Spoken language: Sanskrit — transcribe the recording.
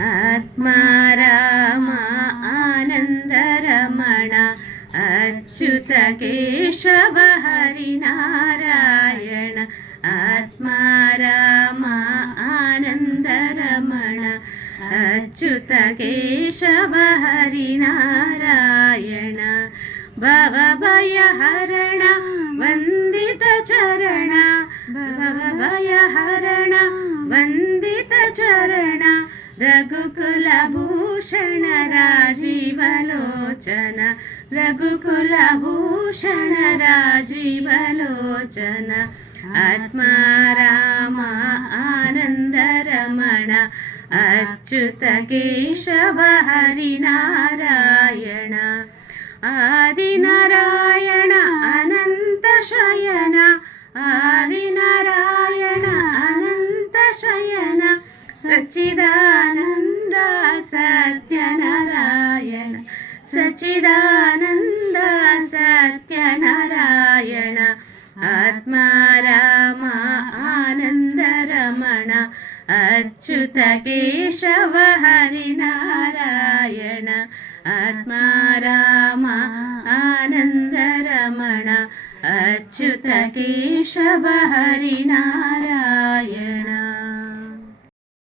आत्मा राम आनन्दरमण अच्युत केशव हरिनारायण आत्मा राम आनन्दरमण अच्युत केशव हरिनारायण भवभयहरण वन्दित चरण भवभयहरण वन्दित चरण रघुकुलभूषण राजीवलोचन रघुकुलभूषण राजीवलोचन आत्मा राम आनन्दरमण अच्युत केशव हरिनारायण आदिनारायण अनन्तशयन आदिनारायण अनन्तशयन सच्चिदानन्द सत्यनारायण सच्चिदानन्द सत्यनारायण आत्मा राम आनन्दरमण अच्युत केशव हरिनारायण आत्मा राम आनन्दरमण अच्युत केशव हरिनारायण।